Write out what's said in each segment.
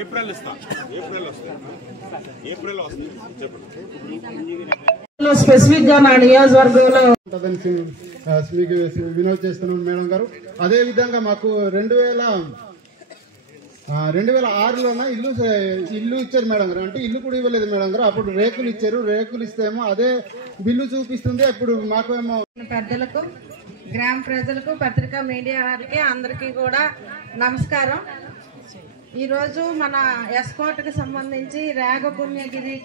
April వస్తుంది specific గా నా నియోజకవర్గంలో మీకు వినోద్ చేస్తున్నాను మేడం గారు. అదే విధంగా మాకు 2006లోన ఇల్లు ఇచ్చారు మేడం గారు. అంటే ఇల్లు కూడా ఇవ్వలేదు మేడం గారు. అప్పుడు రేకులు ఇచ్చారు. రేకులు ఇస్తేమో అదే బిల్లు చూపిస్తుంది. అప్పుడు మాకు ఏమో పెద్దలకు, గ్రామ ప్రజలకు, పత్రికా మీడియా వారికి అందరికీ కూడా నమస్కారం. ఈరోజు మన ఎస్కోట్కి సంబంధించి రేగ పుణ్యగిరి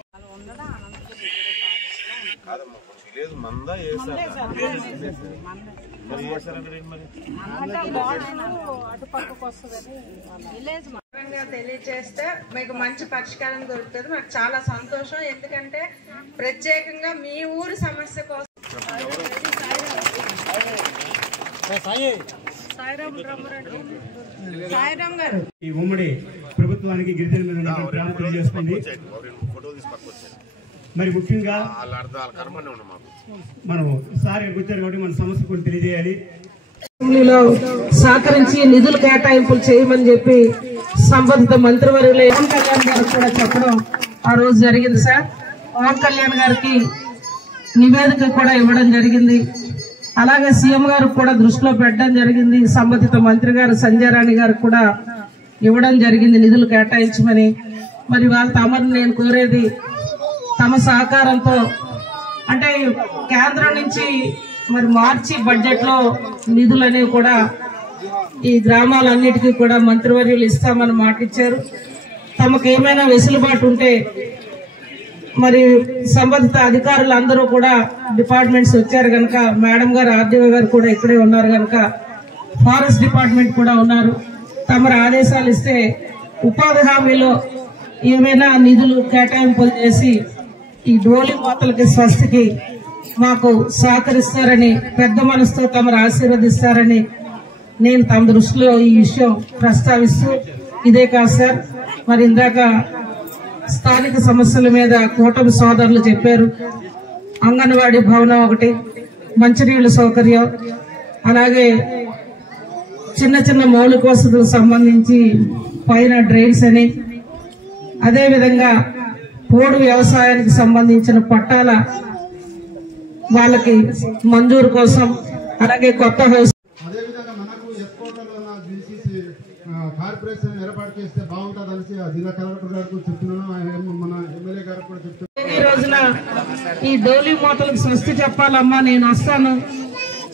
తెలియజేస్తే మీకు మంచి పరిష్కారం దొరుకుతుంది. నాకు చాలా సంతోషం. ఎందుకంటే ప్రత్యేకంగా మీ ఊరి సమస్య కోసం ఈ ఉమ్మడి ప్రభుత్వానికి గిరిజన మీద తెలియజేస్తుంది. మరి ముఖ్యంగా మనం సార్ వచ్చారు కాబట్టి మన సమస్య కూడా తెలియజేయాలి. అసెంబ్లీలో సహకరించి నిధులు కేటాయింపులు చేయమని చెప్పి సంబంధిత మంత్రివర్యులు పవన్ కళ్యాణ్ గారికి కూడా చెప్పడం ఆ రోజు జరిగింది. సార్ పవన్ కళ్యాణ్ గారికి నివేదిక కూడా ఇవ్వడం జరిగింది. అలాగే సీఎం గారికి కూడా దృష్టిలో పెట్టడం జరిగింది. సంబంధిత మంత్రి గారు సంజయ్ రాణి గారికి కూడా ఇవ్వడం జరిగింది నిధులు కేటాయించమని. మరి వాళ్ళ తమను నేను కోరేది తమ సహకారంతో, అంటే కేంద్రం నుంచి మరి మార్చి బడ్జెట్ లో నిధులు అనేవి కూడా ఈ గ్రామాలన్నిటికీ కూడా మంత్రివర్యులు ఇస్తామని మాట ఇచ్చారు. తమకు ఏమైనా వెసులుబాటు ఉంటే మరి సంబంధిత అధికారులు అందరూ కూడా డిపార్ట్మెంట్స్ వచ్చారు కనుక, మేడం గారు ఆర్డీఓ గారు కూడా ఇక్కడే ఉన్నారు కనుక, ఫారెస్ట్ డిపార్ట్మెంట్ కూడా ఉన్నారు. తమరు ఆదేశాలు ఇస్తే ఉపాధి హామీలో ఏమైనా నిధులు కేటాయింపులు చేసి ఈ డోలి కోతలకి స్వస్తికి మాకు సహకరిస్తారని, పెద్ద మనసుతో తమరు ఆశీర్వదిస్తారని నేను తమ దృష్టిలో ఈ విషయం ప్రస్తావిస్తూ, ఇదే కాదు సార్, మరి ఇందాక స్థానిక సమస్యల మీద కూటమి సోదరులు చెప్పారు. అంగన్వాడీ భవనం ఒకటి, మంచినీళ్ల సౌకర్యం, అలాగే చిన్న చిన్న మౌలిక వసతులకు సంబంధించి పైన డ్రైన్స్ అని, అదేవిధంగా పోడు వ్యవసాయానికి సంబంధించిన పట్టాల వాళ్ళకి మంజూరు కోసం, అలాగే కొత్త హౌస్, అదేవిధంగా మనకు ఎస్కోటలో జీసీసీ కార్పొరేషన్ ఏర్పాటు చేస్తే బాగుంటుందనేసి జిల్లా కలెక్టర్ గారికి చెప్తున్నాను. మన ఎమ్మెల్యే గారికి కూడా చెప్తున్నాను. ఈ రోజున ఈ డోలీ మూతలకు స్వస్తి చెప్పాలమ్మా, నేను వస్తాను,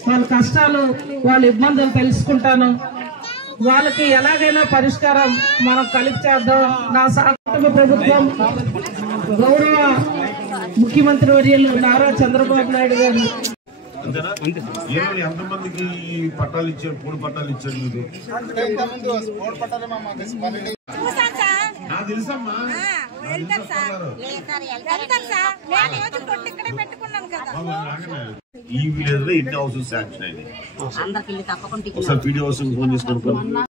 వాళ్ళ కష్టాలు వాళ్ళ ఇబ్బందులు తెలుసుకుంటాను, వాళ్ళకి ఎలాగైనా పరిష్కారం మనం కలిపి చేద్దాం. నా సహకార ప్రభుత్వం గౌరవ ముఖ్యమంత్రి వర్యులు నారా చంద్రబాబు నాయుడు గారు ఎంతమందికి పట్టాలు ఇచ్చారు, పూడి పట్టాలు ఇచ్చారు? మీకు తెలుసమ్మా, ఈ విలేజ్ లో ఇన్ని హౌసెస్ శాంక్షన్ అయింది. ఒకసారి పీడీ హౌస్ ఫోన్ చేసుకుంటారు.